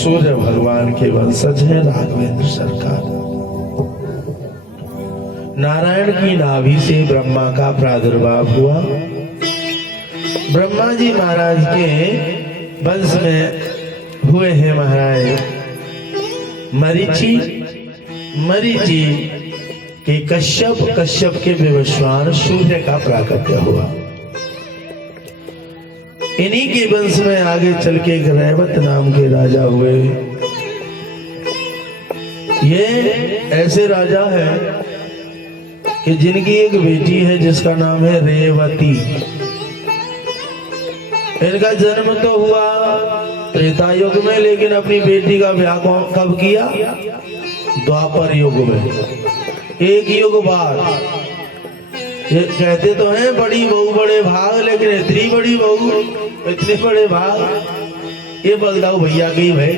सूर्य भगवान के वंशज हैं राघवेंद्र सरकार। नारायण की नाभि से ब्रह्मा का प्रादुर्भाव हुआ। ब्रह्मा जी महाराज के वंश में हुए हैं महाराज मरीचि, मरीचि के कश्यप, कश्यप के विवस्वान सूर्य का प्राकट्य हुआ। इन्हीं के वंश में आगे चल के रैवत नाम के राजा हुए। ये ऐसे राजा है कि जिनकी एक बेटी है जिसका नाम है रेवती। इनका जन्म तो हुआ त्रेता युग में, लेकिन अपनी बेटी का ब्याह कब किया? द्वापर युग में, एक युग बाद। ये कहते तो हैं बड़ी बहू बड़े भाग, लेकिन इतनी बड़ी बहू इतने बड़े भाग, ये बगदाऊ भैया की भाई,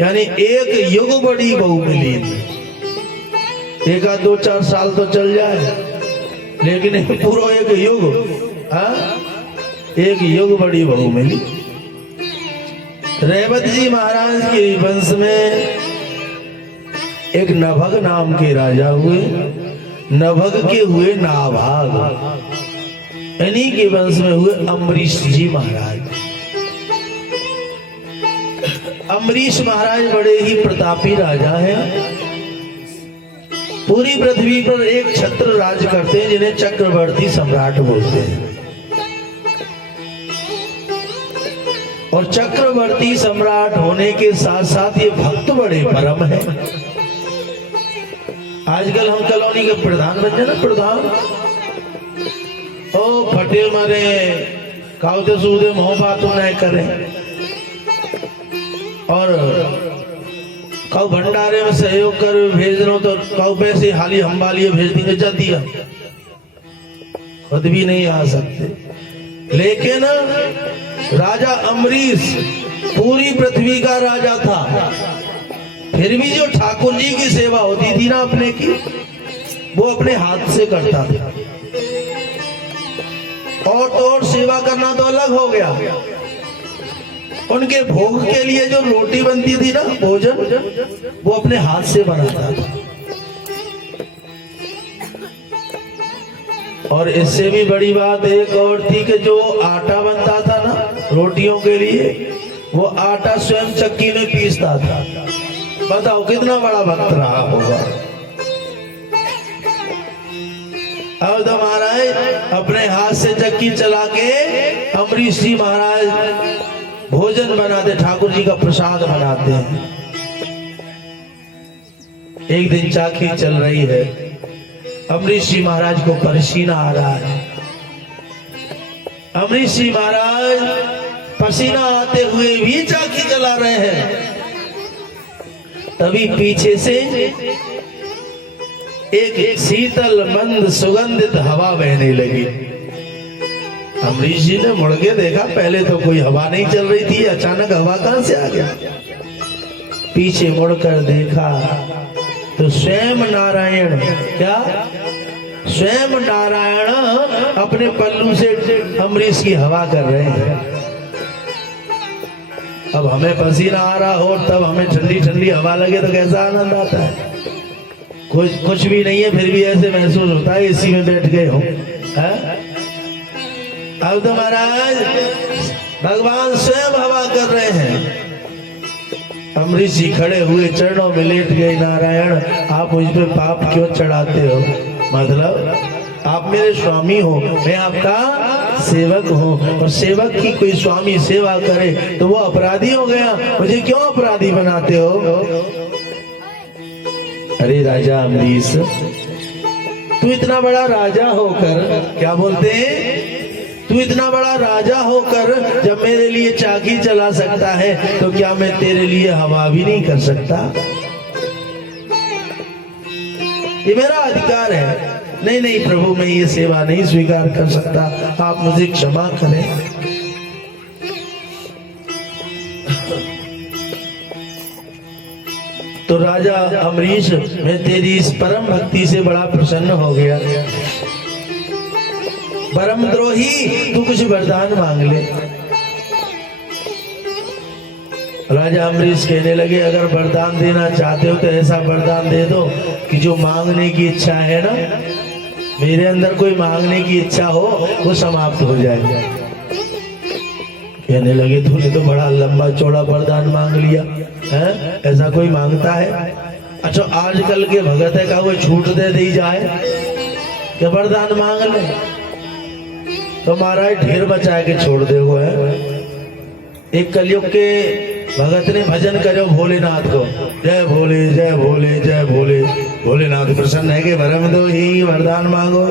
यानी एक युग बड़ी बहू मिली। एक आध 2-4 साल तो चल जाए, लेकिन पूरा एक युग, एक युग बड़ी बहू मिली। रेवत जी महाराज के वंश में एक नभग नाम के राजा हुए। नभग के हुए नाभाग। इन्हीं के वंश में हुए अम्बरीश जी महाराज। अम्बरीश महाराज बड़े ही प्रतापी राजा हैं। पूरी पृथ्वी पर एक छत्र राज करते हैं जिन्हें चक्रवर्ती सम्राट बोलते हैं। और चक्रवर्ती सम्राट होने के साथ साथ ये भक्त बड़े परम है। आजकल हम कॉलोनी के प्रधान बन जाए ना, प्रधान ओ फटे मरे कावते सूदे मोह बातों न करें, और कौ भंडारे में सहयोग कर भेज रहा तो कौ पैसे हाली हम वाली भेज देंगे, जा दिया, खुद भी नहीं आ सकते। लेकिन राजा अम्बरीश पूरी पृथ्वी का राजा था, फिर भी जो ठाकुर जी की सेवा होती थी ना अपने की, वो अपने हाथ से करता था। और तो और सेवा करना तो अलग हो गया, उनके भोग के लिए जो रोटी बनती थी ना, भोजन, वो अपने हाथ से बनाता था। और इससे भी बड़ी बात एक और थी कि जो आटा बनता था ना रोटियों के लिए, वो आटा स्वयं चक्की में पीसता था। बताओ कितना बड़ा भक्त रहा होगा। अब तो महाराज अपने हाथ से चक्की चला के अम्बरीश जी महाराज भोजन बनाते, ठाकुर जी का प्रसाद बनाते हैं। एक दिन चाकी चल रही है, अम्बरीश जी महाराज को पसीना आ रहा है। अम्बरीश जी महाराज पसीना आते हुए भी चाकी चला रहे हैं। तभी पीछे से एक शीतल मंद सुगंधित हवा बहने लगी। अम्बरीश जी ने मुड़ के देखा, पहले तो कोई हवा नहीं चल रही थी, अचानक हवा कहां से आ गया। पीछे मुड़कर देखा तो स्वयं नारायण, क्या स्वयं नारायण अपने पल्लू से अम्बरीश की हवा कर रहे हैं। अब हमें पसीना आ रहा हो तब हमें ठंडी ठंडी हवा लगे तो कैसा आनंद आता है। कुछ भी नहीं है, फिर भी ऐसे महसूस होता है इसी में बैठ गए हो। अब तो महाराज भगवान स्वयं हवा कर रहे हैं। अम्बरीश जी खड़े हुए चरणों में लेट गए। नारायण, आप मुझ पे पाप क्यों चढ़ाते हो? मतलब आप मेरे स्वामी हो, मैं आपका सेवक हूँ, और सेवक की कोई स्वामी सेवा करे तो वो अपराधी हो गया, मुझे क्यों अपराधी बनाते हो? अरे राजा अम्बरीश, तू इतना बड़ा राजा होकर, क्या बोलते हैं, तू इतना बड़ा राजा होकर जब मेरे लिए चाकी चला सकता है तो क्या मैं तेरे लिए हवा भी नहीं कर सकता? ये मेरा अधिकार है। नहीं नहीं प्रभु, मैं ये सेवा नहीं स्वीकार कर सकता, आप मुझे क्षमा करें। तो राजा अम्बरीश, मैं तेरी इस परम भक्ति से बड़ा प्रसन्न हो गया। परम द्रोही, तू कुछ वरदान मांग ले। राजा अम्बरीश कहने लगे अगर वरदान देना चाहते हो तो ऐसा वरदान दे दो कि जो मांगने की इच्छा है ना, मेरे अंदर कोई मांगने की इच्छा हो वो समाप्त हो जाए। कहने लगे तूने तो बड़ा लंबा चौड़ा वरदान मांग लिया है, ऐसा कोई मांगता है? अच्छा आजकल के भगत है का वो छूट दे दी जाए कि वरदान मांग ले तो महाराज ढेर बचा के छोड़ दे वो है। एक कलयुग के भगत ने भजन करो भोलेनाथ को, जय भोले जय भोले जय भोले, भोलेनाथ प्रसन्न है कि भरम दो ही वरदान मांगो।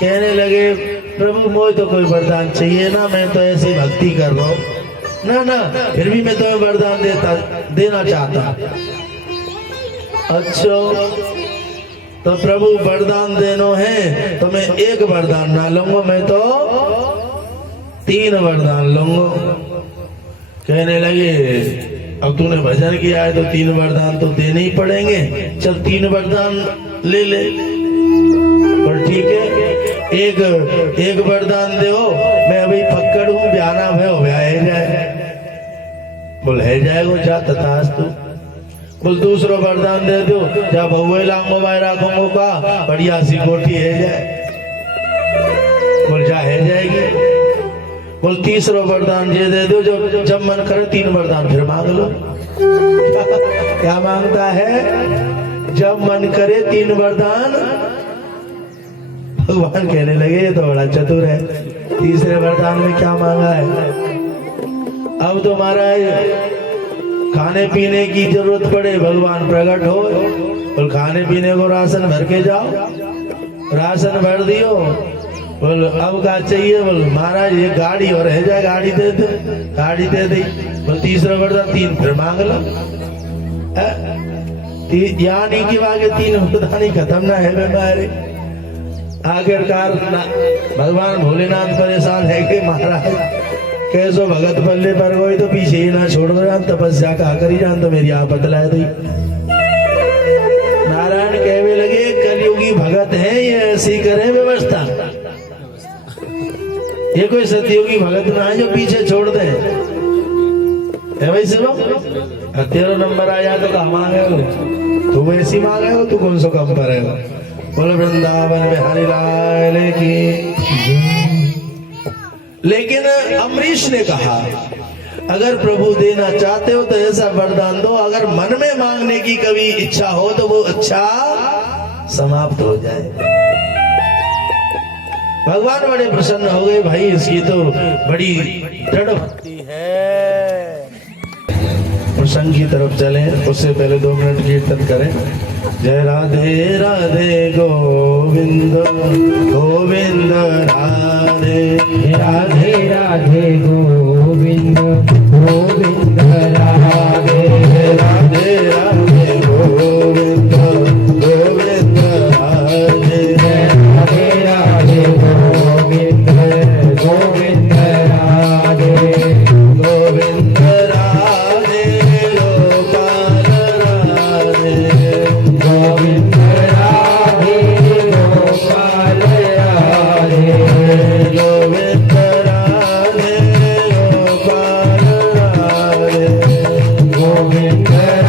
कहने लगे प्रभु मोह तो कोई वरदान चाहिए ना, मैं तो ऐसी भक्ति कर रहा हूँ ना ना, फिर भी मैं तुम्हें वरदान देना चाहता। अच्छा तो प्रभु वरदान देनो है तो मैं एक वरदान ना लूंगा, मैं तो 3 वरदान लूंगा। कहने लगे अब तूने भजन किया है तो 3 वरदान तो देने ही पड़ेंगे, चल 3 वरदान ले ले। पर ठीक है एक वरदान दो, मैं अभी पक्कड़ हूँ, ब्याना भय जाए। बोल है जाएगो जा तथास्तु। बोल दूसरा वरदान दे दो, जा बहुए लांगो वायरा खोंगो का बढ़िया सी कोठी है जाए। बोल जा है जाएगी। बोल तीसरा वरदान ये दे दो, जो जब मन करे 3 वरदान फिर मांग लो। क्या मांगता है? जब मन करे 3 वरदान। भगवान कहने लगे ये तो बड़ा चतुर है, तीसरे वरदान में क्या मांगा है? अब तो महाराज खाने पीने की जरूरत पड़े भगवान प्रकट हो, बोल खाने पीने को राशन भर के जाओ। राशन भर दियो। बोल अब क्या चाहिए? बोल महाराज ये गाड़ी और है जाए, गाड़ी दे दे। गाड़ी दे दी। बोल तीसरा वरदान 3 फिर मांग लो। यानी कि आगे 3 वरदान ही खत्म ना है हमारे। आखिरकार भगवान भोलेनाथ परेशान है कि महाराज कैसो भगत पल्ले पर गई तो पीछे ही ना छोड़ दो, जान तपस्या का करी जान तो मेरी आप बतला दी। नारायण कहने लगे कलयुगी भगत है ये ऐसी करे व्यवस्था, ये कोई सतयुगी भगत ना है जो पीछे छोड़ दे। है भाई सुनो, 13 नंबर आया तो कहा मांगे हो? तुम ऐसी मांगे हो, तू कौन सो कम पर है? बोलो वृंदावन बिहारी लाल की। लेकिन अम्बरीश ने कहा अगर प्रभु देना चाहते हो तो ऐसा वरदान दो, अगर मन में मांगने की कभी इच्छा हो तो वो इच्छा समाप्त हो जाए। भगवान बड़े प्रसन्न हो गए, भाई इसकी तो बड़ी दृढ़ भक्ति है। प्रसंग की तरफ चलें, उससे पहले 2 मिनट कीर्तन करें। जय राधे राधे गोविंद गोविंद राधे राधे राधे गोविंद गोविंद राधे राधे राधे गोविंद गोविंद राधे राधे राधे गोविंद गोविंद राधे गोविंद राधे गोपाल राधे गोविंद राधे गोपाल राधे गोविंद राधे गोपाल राधे गोविंद राधे गोपाल राधे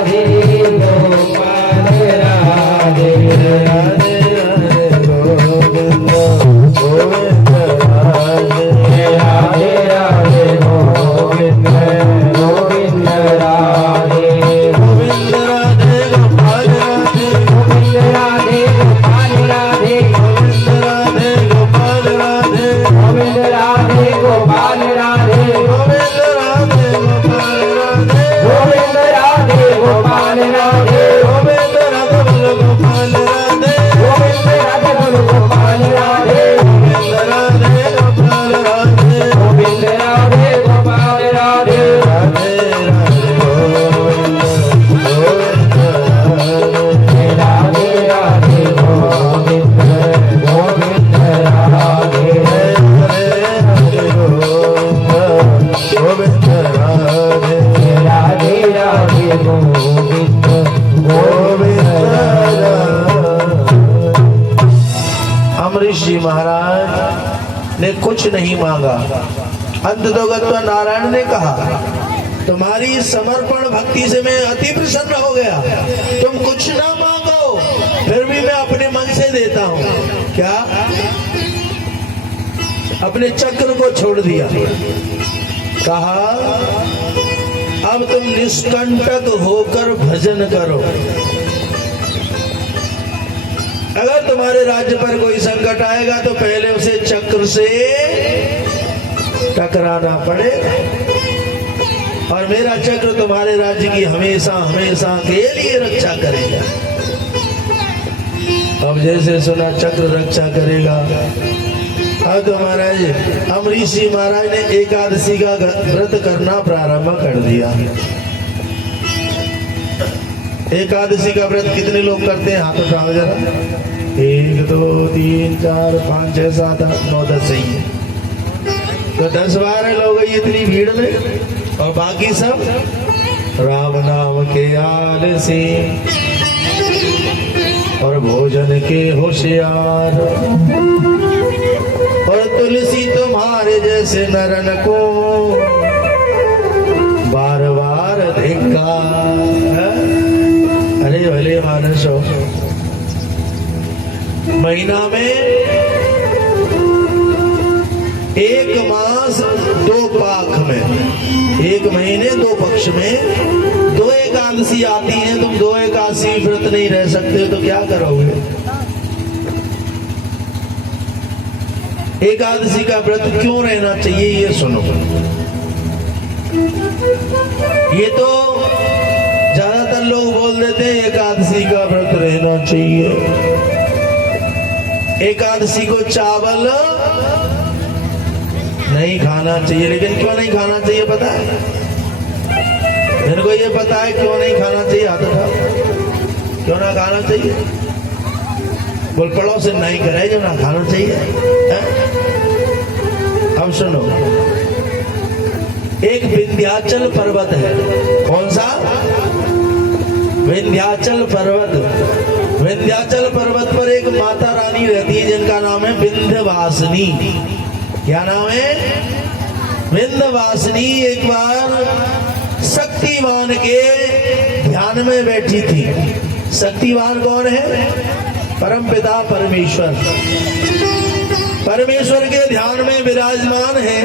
राधे राधे गोविंद गोविंद राधे राधे राधे गोविंद गोविंद राधे गोविंद राधे गोपाल राधे गोविंद राधे गोपाल राधे गोविंद राधे गोपाल राधे गोविंद राधे गोपाल राधे गोविंद राधे गोपाल राधे गोविंद राधे गोपाल राधे गोविंद राधे गोपाल राधे गोविंद राधे गोपाल राधे गोविंद राधे गोपाल राधे गोविंद राधे गोपाल राधे राधे राधे गोविंद गोविंद राधे राधे राधे गोविंद गोविंद राधे हरे हरे गोविंद गोविंद राधे राधे राधे गोविंद गोविंद राधे। अम्बरीश जी महाराज ने कुछ नहीं मांगा। अंततोगत्वा नारायण ने कहा तुम्हारी समर्पण भक्ति से मैं अति प्रसन्न हो गया। तुम कुछ ना मांगो, फिर भी मैं अपने मन से देता हूं। क्या? अपने चक्र को छोड़ दिया। कहा अब तुम निष्कंटक होकर भजन करो। अगर तुम्हारे राज्य पर कोई संकट आएगा तो पहले उसे चक्र से टकराना पड़ेगा, और मेरा चक्र तुम्हारे राज्य की हमेशा हमेशा के लिए रक्षा करेगा। अब जैसे सुना चक्र रक्षा करेगा, अब तो महाराज अमरीश जी महाराज ने एकादशी का व्रत करना प्रारंभ कर दिया। एकादशी का व्रत कितने लोग करते हैं? हाथ उठाओ जरा। 1 2 3 4 5 6 7 8 9 10 सही है। तो 10-12 लोग इतनी भीड़ में, और बाकी सब राम नाम के आलसी और भोजन के होशियार, और तुलसी तुम्हारे जैसे नरन को बार बार धिक्कार। अरे भले मानस हो, महीना में 1 मास 2 पाख में, 1 महीने 2 पक्ष में 2 एकादशी आती हैं। तुम 2 एकादशी व्रत नहीं रह सकते तो क्या करोगे? एकादशी का व्रत क्यों रहना चाहिए ये सुनो। ये तो ज्यादातर लोग बोल देते हैं एकादशी का व्रत रहना चाहिए, एकादशी को चावल नहीं खाना चाहिए। लेकिन क्यों नहीं खाना चाहिए पता है? इनको ये पता है क्यों नहीं खाना चाहिए? हाथ उठाओ। क्यों ना खाना चाहिए? बोल पड़ो से नहीं करे जो ना खाना चाहिए है? अब सुनो, एक विंध्याचल पर्वत है। कौन सा? विंध्याचल पर्वत। विंध्याचल पर्वत पर एक माता रानी रहती है जिनका नाम है विंध्यवासिनी। क्या नाम है? विंध्यवासिनी। एक बार शक्तिमान के ध्यान में बैठी थी। शक्तिमान कौन है? परमपिता परमेश्वर। परमेश्वर के ध्यान में विराजमान है।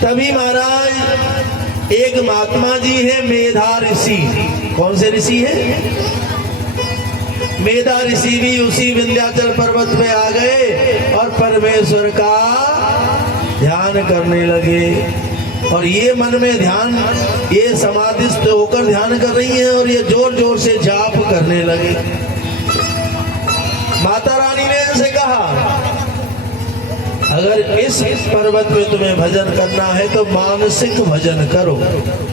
तभी महाराज एक महात्मा जी है मेधा ऋषि। कौन से ऋषि है? मेधा ऋषि भी उसी विंध्याचल पर्वत पे आ गए और परमेश्वर का ध्यान करने लगे। और ये मन में ध्यान, ये समाधिस्थ होकर ध्यान कर रही हैं और ये जोर जोर से जाप करने लगे। माता रानी ने इनसे कहा अगर इस पर्वत पे तुम्हें भजन करना है तो मानसिक भजन करो।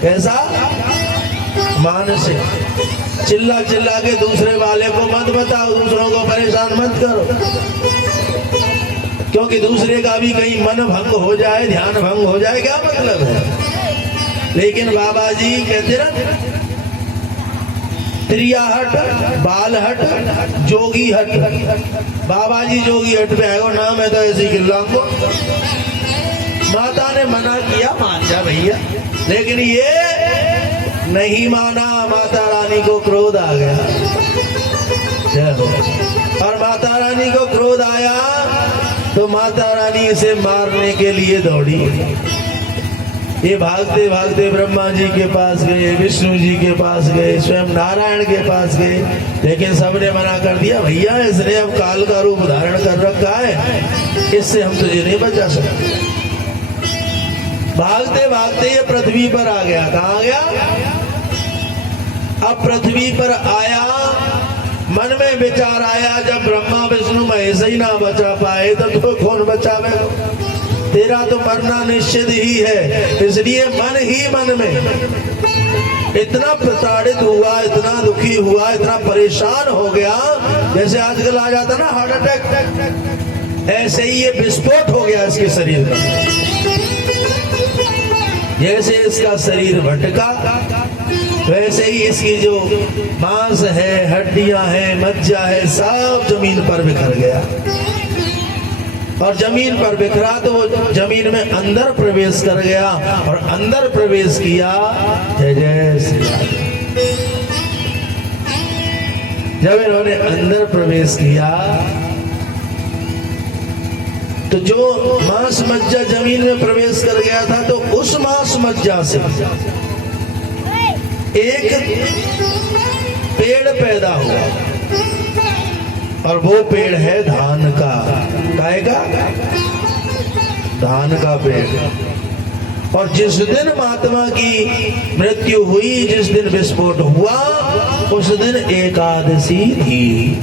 कैसा? मानसिक। चिल्ला चिल्ला के दूसरे वाले को मत बताओ, दूसरों को परेशान मत करो, क्योंकि दूसरे का भी कहीं मन भंग हो जाए, ध्यान भंग हो जाए, क्या मतलब है। लेकिन बाबा जी कहते ना, त्रिया हट, बाल हट, जोगी हट। बाबा जी जोगी हट पे आएगा, नाम है तो ऐसी गिल्ला को। माता ने मना किया, मान जा भैया, लेकिन ये नहीं माना। माता रानी को क्रोध आ गया। और माता रानी को क्रोध आया तो माता रानी इसे मारने के लिए दौड़ी। ये भागते भागते ब्रह्मा जी के पास गए, विष्णु जी के पास गए, स्वयं नारायण के पास गए, लेकिन सबने मना कर दिया, भैया इसने अब काल का रूप धारण कर रखा है, इससे हम तुझे नहीं बचा सकते। भागते भागते ये पृथ्वी पर आ गया। कहाँ गया? अब पृथ्वी पर आया, मन में विचार आया, जब ब्रह्मा विष्णु महेश ही ना बचा पाए तो कौन बचावे? तेरा तो मरना निश्चित ही है। इसलिए मन ही मन में इतना प्रताड़ित हुआ, इतना दुखी हुआ, इतना परेशान हो गया, जैसे आजकल आ जाता ना हार्ट अटैक, ऐसे ही ये विस्फोट हो गया इसके शरीर में। जैसे इसका शरीर भटका, वैसे ही इसकी जो मांस है, हड्डियां हैं, मज्जा है, सब जमीन पर बिखर गया। और जमीन पर बिखरा तो वो जमीन में अंदर प्रवेश कर गया और अंदर प्रवेश किया। जय जय श्री राधे। जब इन्होंने अंदर प्रवेश किया तो जो मांस मज्जा जमीन में प्रवेश कर गया था, तो उस मांस मज्जा से एक पेड़ पैदा हुआ और वो पेड़ है धान का। काहे का? धान का पेड़। और जिस दिन महात्मा की मृत्यु हुई, जिस दिन विस्फोट हुआ, उस दिन एकादशी थी।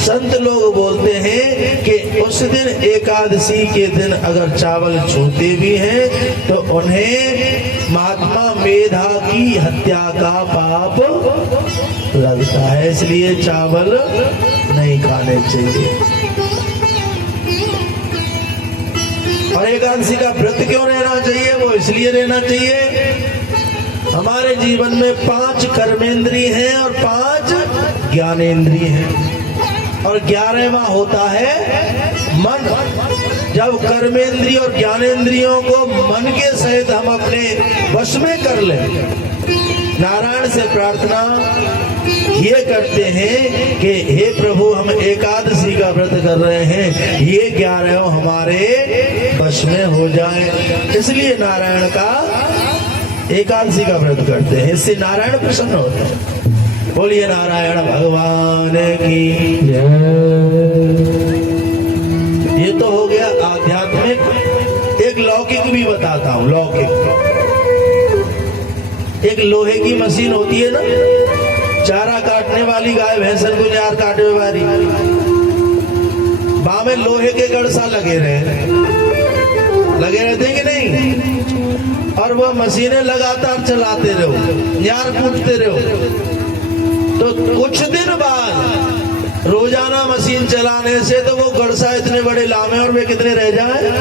संत लोग बोलते हैं कि उस दिन एकादशी के दिन अगर चावल छूते भी हैं तो उन्हें महात्मा मेधा की हत्या का पाप लगता है, इसलिए चावल नहीं खाने चाहिए। और एकादशी का व्रत क्यों रहना चाहिए? वो इसलिए रहना चाहिए, हमारे जीवन में 5 कर्मेंद्रिय हैं और 5 ज्ञानेंद्रिय हैं, और 11वां होता है मन। जब कर्मेंद्रिय और ज्ञानेंद्रियों को मन के सहित हम अपने वश में कर लें, नारायण से प्रार्थना ये करते हैं कि हे प्रभु, हम एकादशी का व्रत कर रहे हैं, ये 11 हमारे वश में हो जाए। इसलिए नारायण का एकादशी का व्रत करते हैं, इससे नारायण प्रसन्न होते हैं। बोलिए नारायण भगवान की जय। ये तो हो गया आध्यात्मिक। एक लौकिक भी बताता हूँ। लौकिक, एक लोहे की मशीन होती है ना, चारा काटने वाली, गाय भैंसन को चार काटने वाली, वहां में लोहे के गड़सा लगे रहते हैं कि नहीं? और वह मशीनें लगातार चलाते रहो, यार कूटते रहो, तो कुछ दिन बाद रोजाना मशीन चलाने से तो वो गड़सा इतने बड़े लामे, और वे कितने रह जाए?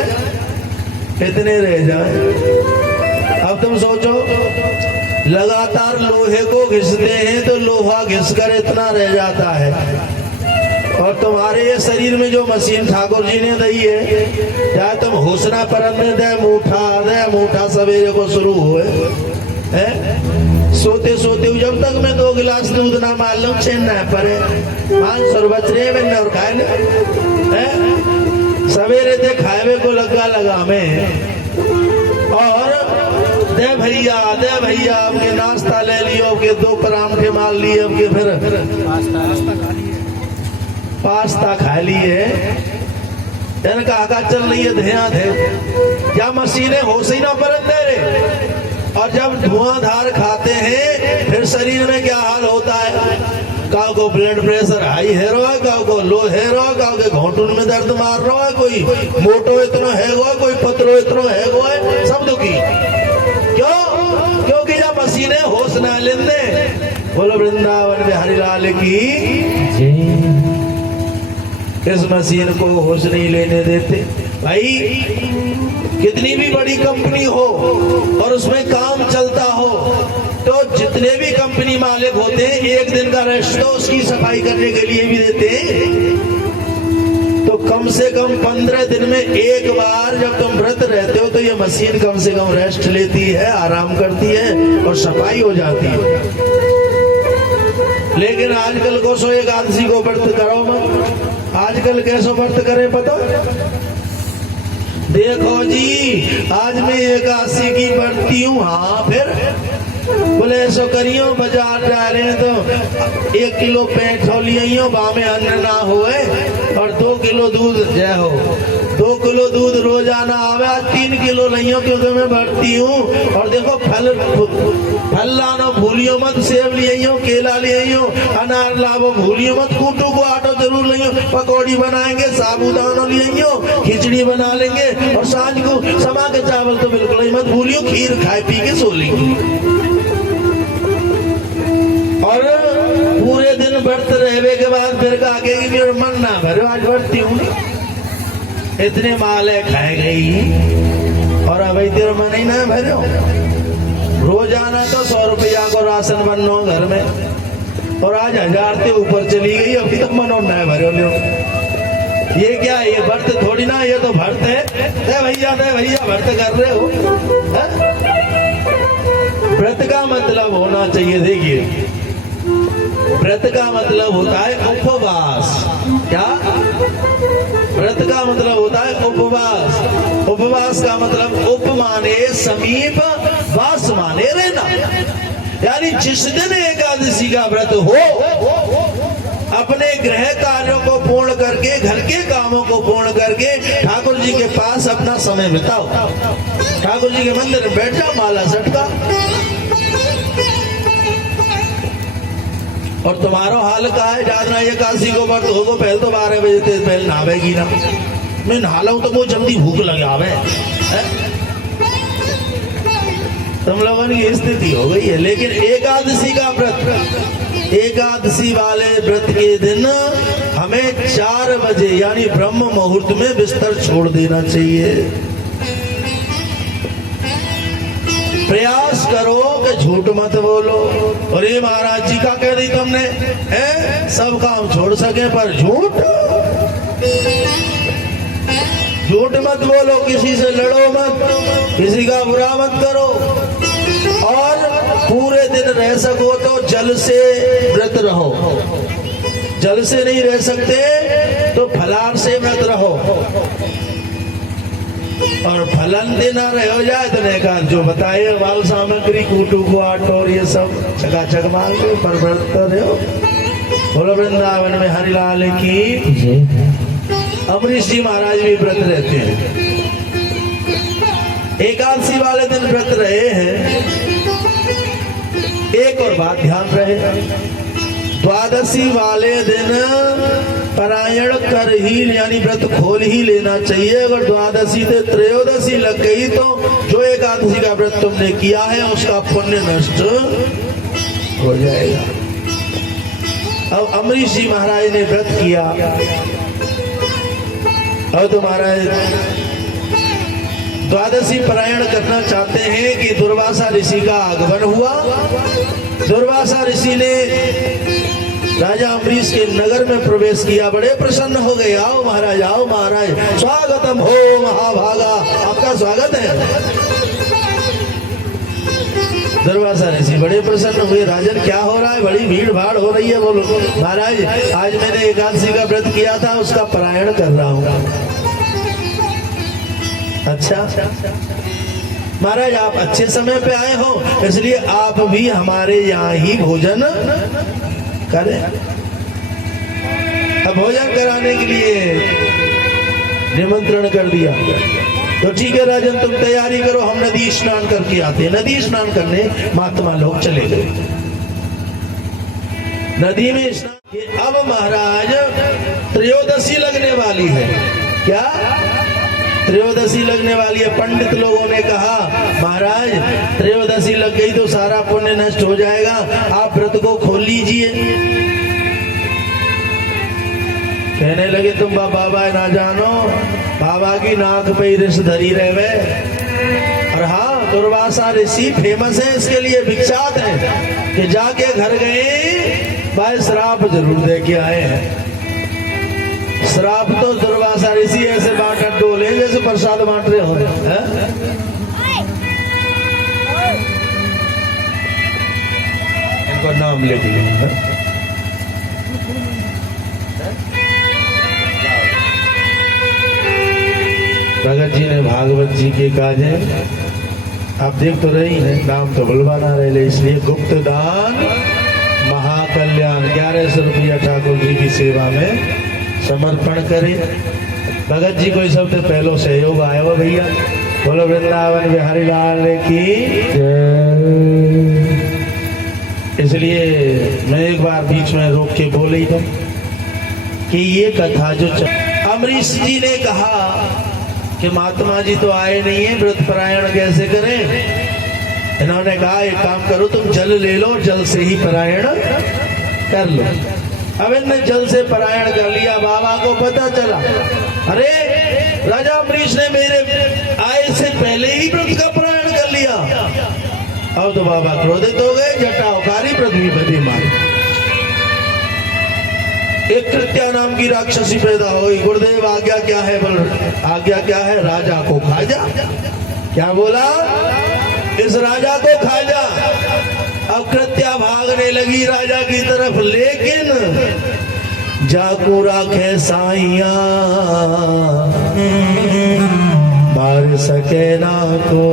इतने रह जाए। अब तुम सोचो, लगातार लोहे को घिसते हैं तो लोहा घिसकर इतना रह जाता है, और तुम्हारे ये शरीर में जो मशीन ठाकुर जी ने दी है, चाहे तुम होसना परम में दे मूठा सवेरे को शुरू हुए है, सोते सोते जब तक मैं 2 गिलास दूध ना मान लूं छेन ना परे 500 बचरे में और खाए ले, सवेरे दे खाए को लगा में, और दे भैया आपके नाश्ता ले लियो, आपके 2 परांठे मार लिए, आपके फिर पास्ता खा लिए। इनका आका चल रही है ध्यान है, क्या मशीनें होश ही ना परत दे रहे। और जब धुआंधार खाते हैं फिर शरीर में क्या हाल होता है? काउ को ब्लड प्रेशर हाई है रहा है, काउ को लो है रहा है, काउ के घोटुन में दर्द मार रहा है, कोई मोटो इतना है गो, कोई पतरो इतना है गो, सब दुखी। क्यों? क्योंकि जब मशीनें होश ना लेंदे। बोलो वृंदावन बिहारी लाल की। इस मशीन को होश नहीं लेने देते। भाई कितनी भी बड़ी कंपनी हो और उसमें काम चलता हो, तो जितने भी कंपनी मालिक होते हैं, एक दिन का रेस्ट तो उसकी सफाई करने के लिए भी देते हैं। तो कम से कम 15 दिन में एक बार जब तुम व्रत रहते हो तो ये मशीन कम से कम रेस्ट लेती है, आराम करती है और सफाई हो जाती है। लेकिन आजकल को सो एकादशी को व्रत करो मत। आजकल कैसे व्रत करे पता? देखो जी, आज मैं एकादशी की बरती हूँ। हाँ, फिर बोले ऐसा करियो, बाजार जा रहे हैं तो 1 किलो पेट हो लियो, बामे अन्न ना होए, और 2 किलो दूध जय हो, 2 किलो दूध रोजाना आवे, 3 किलो लियो क्योंकि मैं भरती हूँ। और देखो फल लाना भूलियो मत, सेब लियो, केला लियो, अनार लावो भूलियो मत, कूटू को आटो जरूर लियो, पकौड़ी बनाएंगे, साबूदाना लियो, खिचड़ी बना लेंगे, और सांझ को समा के चावल तो बिल्कुल ही मत भूलियो, खीर खाए पी के सो लेंगे। और पूरे दिन व्रत रहने के बाद फिर आगे की मेरा मन ना भरे, आज भरती हूँ, इतने माले खाए गई और अब तेरा मन ही ना भरे। रोजाना तो 100 रुपया को राशन बनो घर में, और आज 1000 से ऊपर चली गई, अभी तो मनो ना भरे। ये क्या है? ये व्रत थोड़ी ना, ये तो भरत है। दे भैया व्रत कर रहे हो। हैं? व्रत का मतलब होना चाहिए, देखिए व्रत का मतलब होता है उपवास। क्या? व्रत का मतलब होता है उपवास। उपवास का मतलब उप माने समीप, वास माने रहना। यानी जिस दिन एकादशी का व्रत हो, अपने गृह कार्यों को पूर्ण करके, घर के कामों को पूर्ण करके ठाकुर जी के पास अपना समय बिताओ। ठाकुर जी के मंदिर में बैठ जाओ, माला सटका। और तुम्हारा हाल का है, जाना एकादशी को व्रत होगो, पहले तो 12 बजे से पहले नहावेगी ना। मैं नहाला हूं तो वो जल्दी भूख लगे आवे। तुम लोगों की स्थिति हो गई है। लेकिन एकादशी का व्रत, एकादशी वाले व्रत के दिन हमें 4 बजे यानी ब्रह्म मुहूर्त में बिस्तर छोड़ देना चाहिए। प्रयास करो कि झूठ मत बोलो। अरे महाराज जी का कह दी तुमने, सब काम छोड़ सके पर झूठ मत बोलो, किसी से लड़ो मत, किसी का बुरा मत करो। और पूरे दिन रह सको तो जल से व्रत रहो। जल से नहीं रह सकते तो फलाहार से व्रत रहो। और फलन देना रहे हो जाए तो नेकार जो बताए बाल सामग्री, कूटू को आटो और ये सब चकाचक मार लो, पर व्रत तो रहे हो। बोलो वृंदावन में हरिलाल की। अमरीश जी महाराज भी व्रत रहते हैं, एकादशी वाले दिन व्रत रहे हैं। एक और बात ध्यान रहे, द्वादशी वाले दिन पारायण कर ही यानी व्रत खोल ही लेना चाहिए। अगर द्वादशी से त्रयोदशी लग गई तो जो एकादशी का व्रत तुमने किया है उसका पुण्य नष्ट हो जाएगा। अब अमरीश जी महाराज ने व्रत किया, अब तो महाराज द्वादशी पारायण करना चाहते हैं कि दुर्वासा ऋषि का आगमन हुआ। दुर्वासा ऋषि ने राजा अम्बरीश के नगर में प्रवेश किया, बड़े प्रसन्न हो गए। आओ महाराज, आओ महाराज, स्वागतम हो महाभागा, आपका स्वागत है। दुर्वासा ऋषि बड़े प्रसन्न हुए, राजन क्या हो रहा है, बड़ी भीड़ भाड़ हो रही है। बोलो महाराज, आज मैंने एकादशी का व्रत किया था, उसका पारायण कर रहा हूँ। अच्छा महाराज, आप अच्छे समय पे आए हो, इसलिए आप भी हमारे यहाँ ही भोजन करें। अब भोजन कराने के लिए निमंत्रण कर दिया, तो ठीक है राजन तुम तैयारी करो, हम नदी स्नान करके आते हैं। नदी स्नान करने महात्मा लोग चले गए, नदी में स्नान। अब महाराज त्रयोदशी लगने वाली है। क्या त्रयोदशी लगने वाली है? पंडित लोगों ने कहा महाराज त्रयोदशी लग गई तो सारा पुण्य नष्ट हो जाएगा, आप व्रत को खोल लीजिए। कहने लगे तुम बाबा ना जानो, बाबा की नाक पे रिस धरी रहे। और हाँ, दुर्वासा ऋषि फेमस है इसके लिए, विख्यात है कि जाके घर गए भाई श्राप जरूर दे के आए हैं। श्राप तो दुर्वासा ऋषि ऐसे बांट डोले जैसे प्रसाद बांट रहे हो। इनको नाम लिख लो। भगत जी ने भागवत जी के काजे आप देख तो रही हैं, नाम तो बुलवाना रहे, इसलिए गुप्त दान महाकल्याण 1100 रुपया ठाकुर जी की सेवा में समर्पण करे। भगत जी को इस सबसे पहले सहयोग आया हो भैया। बोलो वृंदावन बिहारी लाल की जय। इसलिए मैं एक बार बीच में रोक के बोल ही था कि ये कथा जो अमरीश जी ने कहा कि महात्मा जी तो आए नहीं है, व्रत पारायण कैसे करें। इन्होंने कहा एक काम करो, तुम जल ले लो, जल से ही पारायण कर लो। अब इनने जल से पारायण कर लिया। बाबा को पता चला, अरे राजा अम्बरीश ने मेरे आए से पहले ही व्रत का पारायण कर लिया। अब तो बाबा क्रोधित हो गए, जटावकारी पृथ्वी बदी मारी। एक कृत्या नाम की राक्षसी पैदा हो गई। गुरुदेव आज्ञा क्या है? बोल आज्ञा क्या है? राजा को खा जा। क्या बोला? इस राजा को खा जा। अब कृत्या भागने लगी राजा की तरफ, लेकिन जाकू राखे साइया मार सके ना को,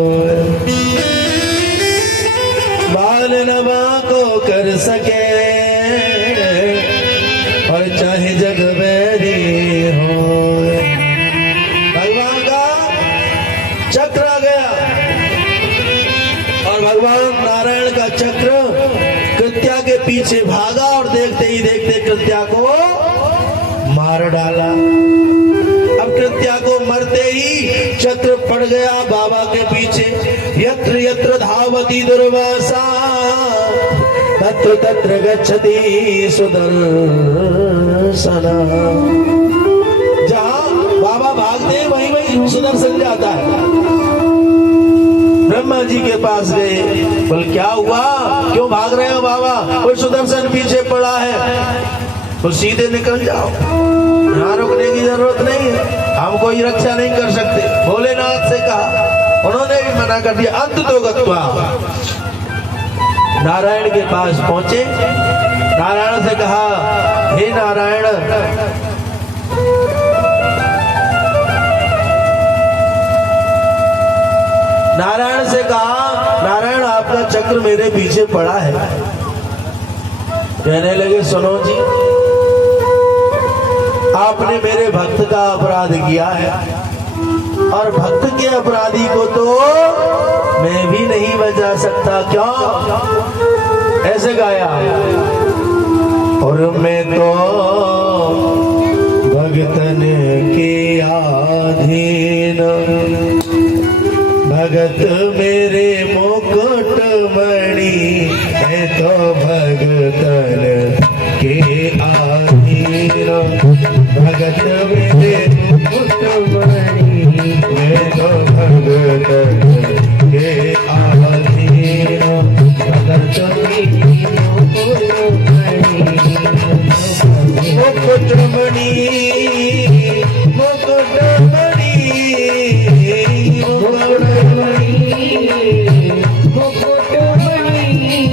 बाल नवा को कर सके, और चाहे जग बैरी हो। भगवान का चक्र आ गया और भगवान नारायण का चक्र कृत्या के पीछे भागा और देखते ही देखते कृत्या को मार डाला। अब कृत्या को मरते ही चक्र पड़ गया बाबा के पीछे। यत्र यत्र धावती दुर्वासा तत्र तत्र गच्छति सुदर्शन। जहां बाबा भागते हैं वहीं वहीं सुदर्शन जाता है। ब्रह्मा जी के पास गए, बोल क्या हुआ, क्यों भाग रहे हो बाबा? वो सुदर्शन पीछे पड़ा है। तो सीधे निकल जाओ, यहाँ रुकने की जरूरत नहीं है, हम कोई रक्षा नहीं कर सकते। भोलेनाथ से कहा, उन्होंने भी मना कर दिया। अंत तो गत्वा नारायण के पास पहुंचे। नारायण से कहा, हे नारायण, नारायण से कहा, नारायण आपका चक्र मेरे पीछे पड़ा है। कहने लगे, सुनो जी, आपने मेरे भक्त का अपराध किया है और भक्त के अपराधी को तो मैं भी नहीं बचा सकता। क्यों? ऐसे गाया, और मैं तो भगतन के अधीन, भगत मेरे मुकुट मणि, मैं तो भगतन के अधीन, भगत मेरे मुकुट मणि, मैं तो भगतन के अधीन, भगत मेरे मुकुट मणि, मुकुट मणि, भगत मेरे मुकुट मणि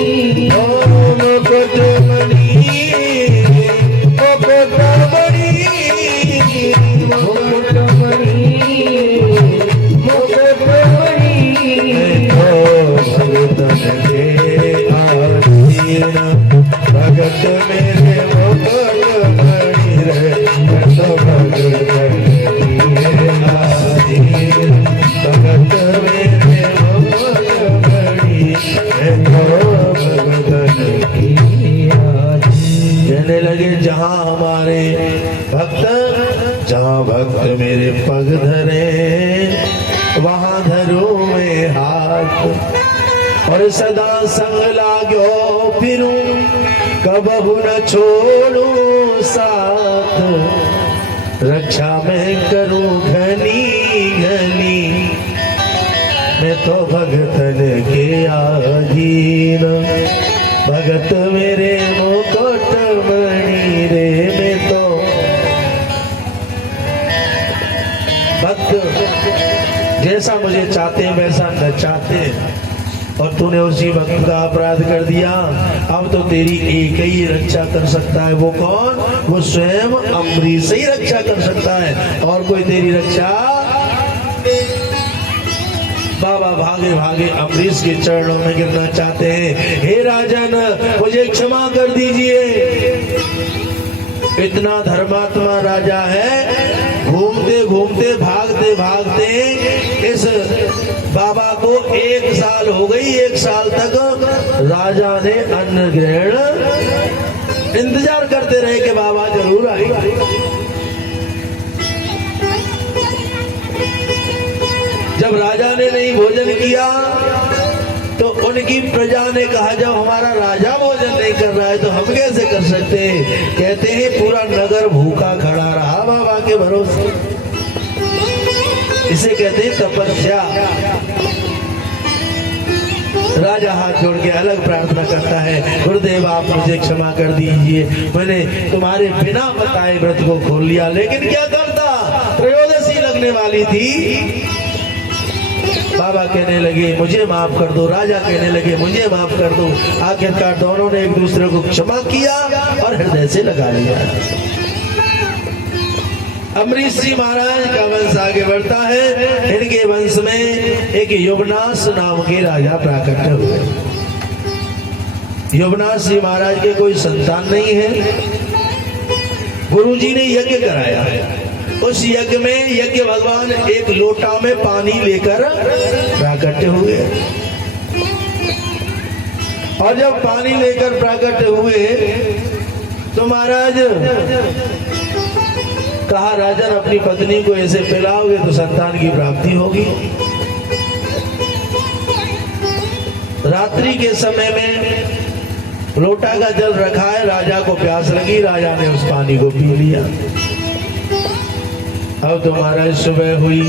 रे, तो भगत भगत मेरे मुकुट मणि, कहने लगे, जहाँ हमारे भक्त, जहाँ भक्त मेरे पग धरे, वहाँ धरो में हाथ, और सदा संग लागो फिरूं, कबहु न छोड़ू साथ, रक्षा मैं करूं घनी घनी, मैं तो भगतन के अधीन, भगत मेरे मुकुट मणि रे, मैं तो भक्त जैसा मुझे चाहते हैं वैसा न चाहते, और तूने उसी भक्त का अपराध कर दिया। अब तो तेरी एक ही रक्षा कर सकता है। वो कौन? वो स्वयं अम्बरीश से ही रक्षा कर सकता है, और कोई तेरी रक्षा। बाबा भागे भागे अम्बरीश के चरणों में गिरना चाहते हैं। हे राजन, मुझे क्षमा कर दीजिए। इतना धर्मात्मा राजा है, घूमते घूमते भागते भागते इस बाबा को 1 साल हो गई। 1 साल तक राजा ने अन्न ग्रहण इंतजार करते रहे कि बाबा जरूर आएगा। जब राजा ने नहीं भोजन किया तो उनकी प्रजा ने कहा, जब हमारा राजा भोजन नहीं कर रहा है तो हम कैसे कर सकते हैं। कहते हैं पूरा नगर भूखा खड़ा रहा बाबा के भरोसे। इसे कहते हैं तपस्या। राजा हाथ जोड़ के अलग प्रार्थना करता है, गुरुदेव आप मुझे क्षमा कर दीजिए, मैंने तुम्हारे बिना बताए व्रत को खोल लिया, लेकिन क्या करता, त्रयोदशी लगने वाली थी। बाबा कहने लगे मुझे माफ कर दो, राजा कहने लगे मुझे माफ कर दो। आखिरकार दोनों ने एक दूसरे को क्षमा किया और हृदय से लगा लिया। अमरीश जी महाराज का वंश आगे बढ़ता है। इनके वंश में एक युवनाश नाम के राजा प्राकट हुए। युवनाश जी महाराज के कोई संतान नहीं है। गुरुजी ने यज्ञ कराया। उस यज्ञ में यज्ञ भगवान एक लोटा में पानी लेकर प्राकट हुए, और जब पानी लेकर प्राकट हुए तो महाराज कहा, राजन अपनी पत्नी को ऐसे पिलाओगे तो संतान की प्राप्ति होगी। रात्रि के समय में लोटा का जल रखा है, राजा को प्यास लगी, राजा ने उस पानी को पी लिया। अब तो महाराज सुबह हुई,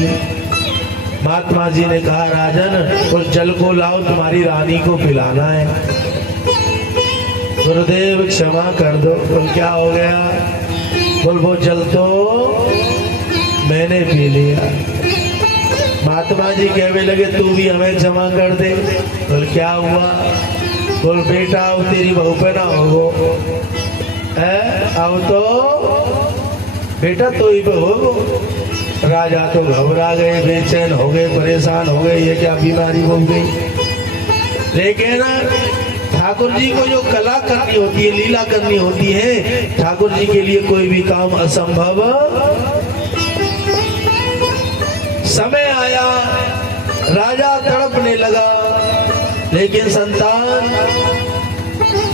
महात्मा जी ने कहा, राजन उस जल को लाओ, तुम्हारी रानी को पिलाना है। गुरुदेव क्षमा कर दो। बोल क्या हो गया? बोल वो जल तो मैंने पी लिया। महात्मा जी कहने लगे तू भी हमें क्षमा कर दे। बोल क्या हुआ? बोल बेटा अब तेरी बहू पे ना हो, अब तो बेटा तो ही पे हो। राजा तो घबरा गए, बेचैन हो गए, परेशान हो गए, ये क्या बीमारी हो गई। लेकिन ठाकुर जी को जो कला करनी होती है, लीला करनी होती है, ठाकुर जी के लिए कोई भी काम असंभव। समय आया, राजा तड़पने लगा, लेकिन संतान,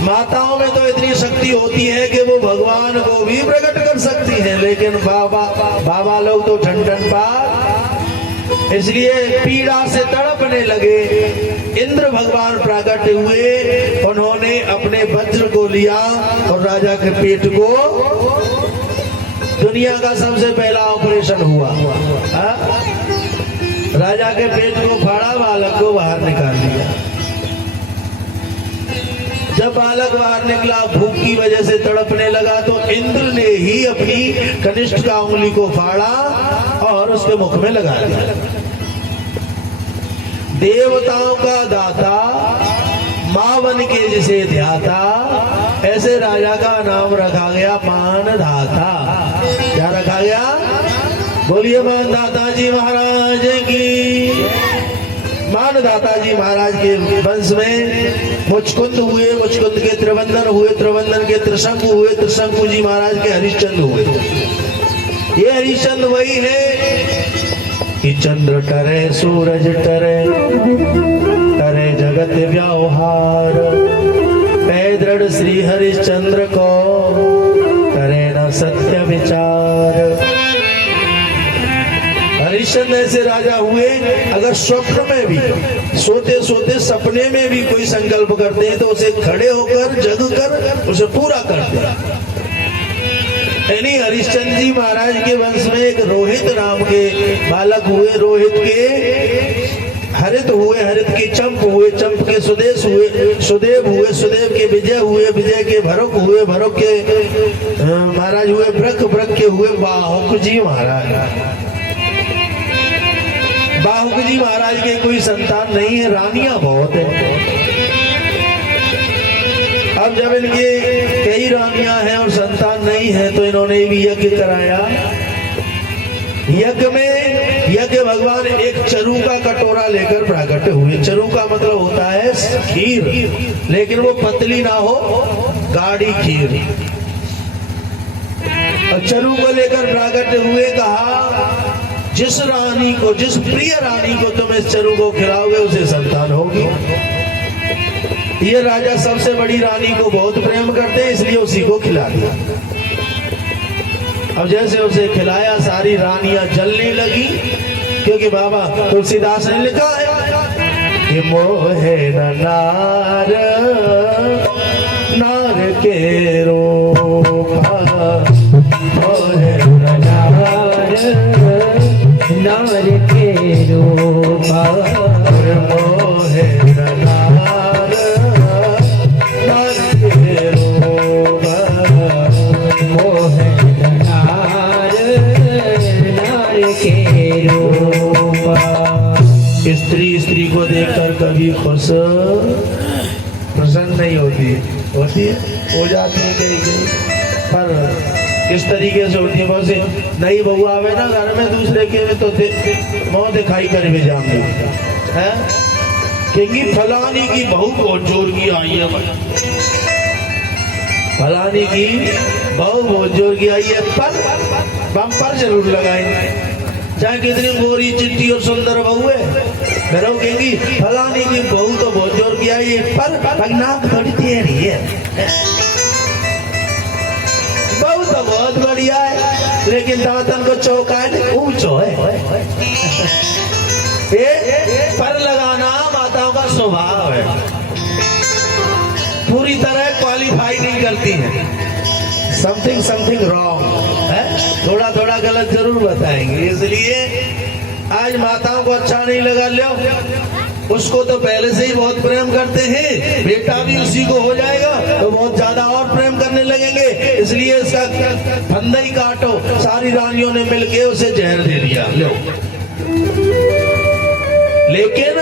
माताओं में तो इतनी शक्ति होती है कि वो भगवान को भी प्रकट कर सकती हैं, लेकिन बाबा लोग तो ठंडन पार, इसलिए पीड़ा से तड़पने लगे। इंद्र भगवान प्रकट हुए, उन्होंने अपने वज्र को लिया और राजा के पेट को, दुनिया का सबसे पहला ऑपरेशन हुआ, राजा के पेट को फाड़ा, बालक को बाहर निकाल दिया। जब बालक बाहर निकला, भूख की वजह से तड़पने लगा, तो इंद्र ने ही अपनी कनिष्ठ का उंगली को फाड़ा और उसके मुख में लगा दिया। देवताओं का दाता, मावन के जिसे ध्याता, ऐसे राजा का नाम रखा गया मानधाता। क्या रखा गया? बोलिए मानधाता जी महाराज की। मानधाता जी महाराज के वंश में मुचकुंद हुए, मुचकुंद के त्रिवंदन हुए, त्रिवंदन के त्रिशंकु हुए, त्रिशंकु जी महाराज के हरिश्चंद्र हुए। ये हरिश्चंद्र वही है कि चंद्र टरे, सूरज टरे, करे जगत व्यवहार, पैदृढ़ श्री हरिश्चंद्र को करे न सत्य विचार। हरिश्चंद्र ऐसे राजा हुए, अगर स्वप्न में भी, सोते सोते सपने में भी कोई संकल्प करते हैं तो उसे खड़े होकर जग कर उसे पूरा करते हैं। यानी हरिश्चंद्र जी महाराज के वंश में एक रोहित नाम के बालक हुए, रोहित के हरित हुए, हरित के चंप हुए, चंप के सुदेश हुए, सुदेव हुए, सुदेव के विजय हुए, विजय के भरक हुए, भरक के महाराज हुए ब्रक, ब्रक के हुए बाहुक जी महाराज। बाहुक जी महाराज के कोई संतान नहीं है, रानियां बहुत है। अब जब इनके कई रानियां हैं और संतान नहीं है, तो इन्होंने भी यज्ञ कराया। यज्ञ में यज्ञ भगवान एक चरू का कटोरा लेकर प्रकट हुए। चरू का मतलब होता है खीर, लेकिन वो पतली ना हो, गाढ़ी खीर। और चरू को लेकर प्रकट हुए, कहा जिस रानी को, जिस प्रिय रानी को तुम इस चरू को खिलाओगे उसे संतान होगी। ये राजा सबसे बड़ी रानी को बहुत प्रेम करते हैं, इसलिए उसी को खिला दिया। अब जैसे उसे खिलाया, सारी रानियां जलने लगी, क्योंकि बाबा तुलसीदास ने लिखा है कि मोहे नार नार के रूपा, मोहे नार के रूपा, मोहे नार स्त्री को देखकर कभी खुश प्रसन्न नहीं होती होती है, हो जाती है कहीं कहीं, पर इस तरीके से होती है। बहुत से नई बहू आवे ना घर में दूसरे के में तो मुँह दिखाई कर भी जाऊंगी है, क्योंकि फलानी की बहू बहुत जोर की आई है भाई, फलानी की बहू बहुत जोर की आई है, पर बम्पर जरूर लगाएंगे, चाहे कितनी गोरी चिट्टी और सुंदर बहू है, फिर वो कहेंगी फलानी की बहू तो बहुत जोर की आई है, पर नाक थोड़ी टेढ़ी है, बहू तो बहुत बढ़िया है, लेकिन दांतन को चौका है ऊंचो है। ये पर लगाना माताओं का स्वभाव है, पूरी तरह क्वालिफाई नहीं करती हैं, समथिंग समथिंग रॉन्ग है, थोड़ा थोड़ा गलत जरूर बताएंगे। इसलिए आज माताओं को अच्छा नहीं लगा लो, उसको तो पहले से ही बहुत प्रेम करते हैं, बेटा भी उसी को हो जाएगा तो बहुत ज्यादा और प्रेम करने लगेंगे, इसलिए इसका फंदा ही काटो। सारी रानियों ने मिलके उसे जहर दे दिया लो, लेकिन